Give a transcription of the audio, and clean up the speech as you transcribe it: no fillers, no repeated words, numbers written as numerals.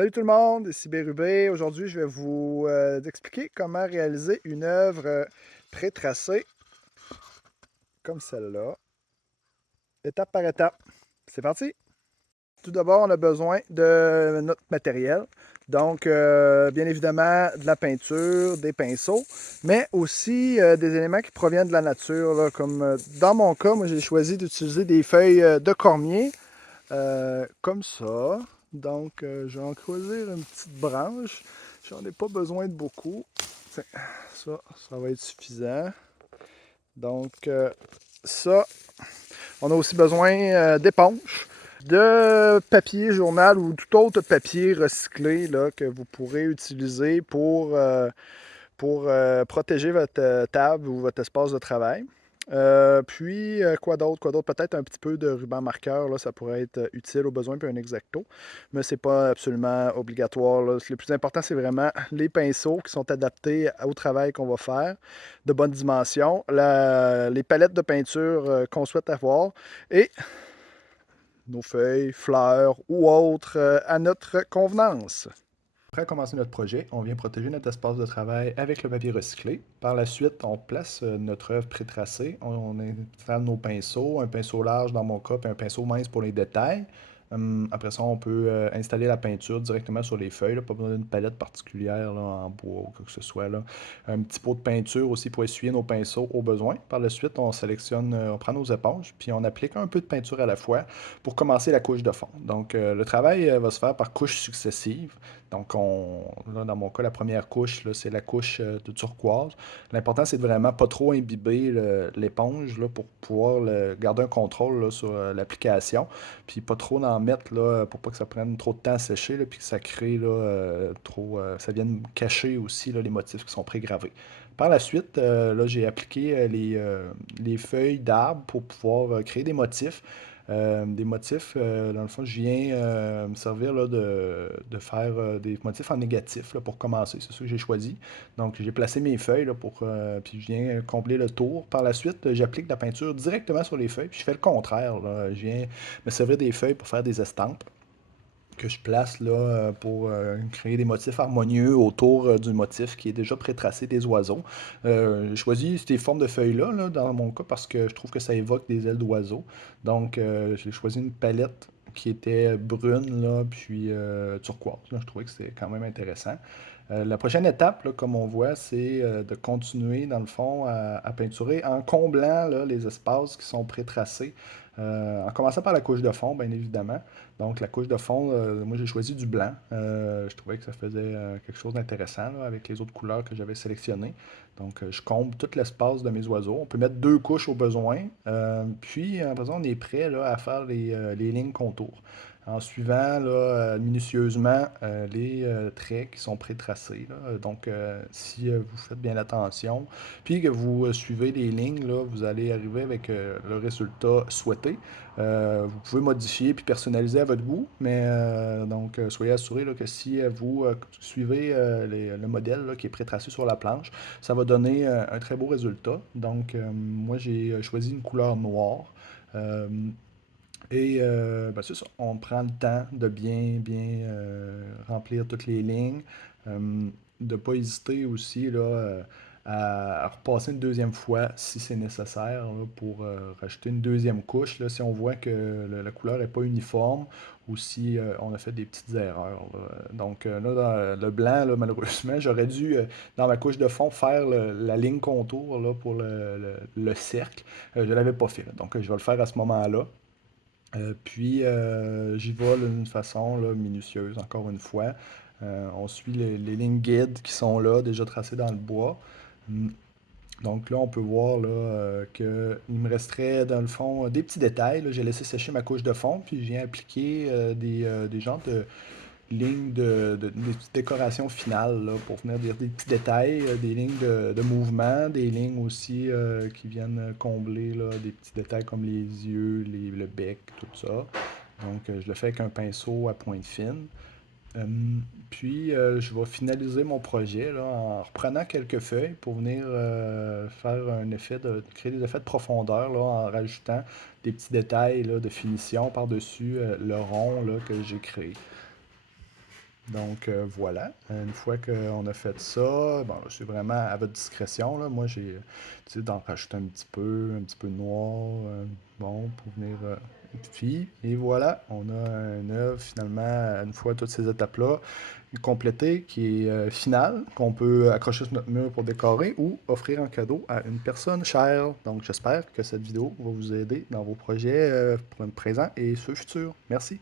Salut tout le monde, ici Bérubé. Aujourd'hui, je vais vous expliquer comment réaliser une œuvre pré-tracée comme celle-là, étape par étape. C'est parti! Tout d'abord, on a besoin de notre matériel. Donc, bien évidemment, de la peinture, des pinceaux, mais aussi des éléments qui proviennent de la nature, là, comme dans mon cas, moi j'ai choisi d'utiliser des feuilles de cormier, comme ça. Donc, je vais en choisir une petite branche. J'en ai pas besoin de beaucoup. Tiens, ça va être suffisant. Donc, ça, on a aussi besoin d'éponges, de papier journal ou tout autre papier recyclé là, que vous pourrez utiliser pour protéger votre table ou votre espace de travail. Puis, quoi d'autre? Quoi d'autre? Peut-être un petit peu de ruban marqueur, là, ça pourrait être utile au besoin, puis un exacto, mais c'est pas absolument obligatoire, là. Le plus important, c'est vraiment les pinceaux qui sont adaptés au travail qu'on va faire, de bonne dimension, les palettes de peinture qu'on souhaite avoir, et nos feuilles, fleurs ou autres à notre convenance. Après commencer notre projet, on vient protéger notre espace de travail avec le papier recyclé. Par la suite, on place notre œuvre pré-tracée. On installe nos pinceaux, un pinceau large dans mon cas, puis un pinceau mince pour les détails. Après ça, on peut installer la peinture directement sur les feuilles, là, pas besoin d'une palette particulière là, en bois ou quoi que ce soit. Là. Un petit pot de peinture aussi pour essuyer nos pinceaux au besoin. Par la suite, on sélectionne, on prend nos éponges, puis on applique un peu de peinture à la fois pour commencer la couche de fond. Donc, le travail va se faire par couches successives. Donc, là, dans mon cas, la première couche, là, c'est la couche de turquoise. L'important, c'est de vraiment pas trop imbiber l'éponge là, pour pouvoir garder un contrôle là, sur l'application. Puis pas trop en mettre là, pour pas que ça prenne trop de temps à sécher, là, puis que ça crée là, ça vienne cacher aussi là, les motifs qui sont pré-gravés. Par la suite, là, j'ai appliqué les feuilles d'arbre pour pouvoir créer dans le fond, je viens me servir là, de faire des motifs en négatif là, pour commencer. C'est ça que j'ai choisi. Donc, j'ai placé mes feuilles là, puis je viens combler le tour. Par la suite, j'applique la peinture directement sur les feuilles, puis je fais le contraire, là. Je viens me servir des feuilles pour faire des estampes que je place là, pour créer des motifs harmonieux autour du motif qui est déjà pré-tracé des oiseaux. J'ai choisi ces formes de feuilles-là, là, dans mon cas, parce que je trouve que ça évoque des ailes d'oiseaux. Donc, j'ai choisi une palette qui était brune, là, puis turquoise. Là. Je trouvais que c'était quand même intéressant. La prochaine étape, là, comme on voit, c'est de continuer, dans le fond, à peinturer en comblant là, les espaces qui sont pré-tracés. En commençant par la couche de fond, bien évidemment. Donc, la couche de fond, moi, j'ai choisi du blanc. Je trouvais que ça faisait quelque chose d'intéressant là, avec les autres couleurs que j'avais sélectionnées. Donc, je comble tout l'espace de mes oiseaux. On peut mettre deux couches au besoin. Puis, après ça, on est prêt là, à faire les lignes contours en suivant là, minutieusement les traits qui sont pré-tracés. Là. Donc, si vous faites bien attention, puis que vous suivez les lignes, là, vous allez arriver avec le résultat souhaité. Vous pouvez modifier puis personnaliser à votre goût, mais donc soyez assuré là, que si vous suivez le modèle là, qui est pré-tracé sur la planche, ça va donner un très beau résultat. Donc, moi, j'ai choisi une couleur noire. Euh, c'est ça, on prend le temps de bien remplir toutes les lignes, de ne pas hésiter aussi là, à repasser une deuxième fois si c'est nécessaire là, pour rajouter une deuxième couche là, si on voit que la couleur n'est pas uniforme ou si on a fait des petites erreurs. Là. Donc là, dans le blanc, là, malheureusement, j'aurais dû, dans ma couche de fond, faire la ligne contour là, pour le cercle. Je ne l'avais pas fait. Là. Donc je vais le faire à ce moment-là. Puis, j'y vais d'une façon là, minutieuse, encore une fois. On suit les lignes guides qui sont là, déjà tracées dans le bois. Hum, Donc là, on peut voir là, qu'il me resterait, dans le fond, des petits détails. Là. J'ai laissé sécher ma couche de fond, puis je viens appliquer des genres de lignes des petites décorations finales là, pour venir dire des petits détails, des lignes de mouvement, des lignes aussi qui viennent combler là, des petits détails comme les yeux, le bec, tout ça. Donc, je le fais avec un pinceau à pointe fine. Euh, Puis, je vais finaliser mon projet là, en reprenant quelques feuilles pour venir faire créer des effets de profondeur là, en rajoutant des petits détails là, de finition par-dessus le rond là, que j'ai créé. Donc voilà, une fois qu'on a fait ça, bon, c'est vraiment à votre discrétion, là. Moi, j'ai décidé d'en rajouter un petit peu de noir, bon, pour venir. Et voilà, on a un œuvre finalement, une fois toutes ces étapes-là complétées, qui est finale, qu'on peut accrocher sur notre mur pour décorer ou offrir en cadeau à une personne chère. Donc j'espère que cette vidéo va vous aider dans vos projets présents et ceux futurs. Merci.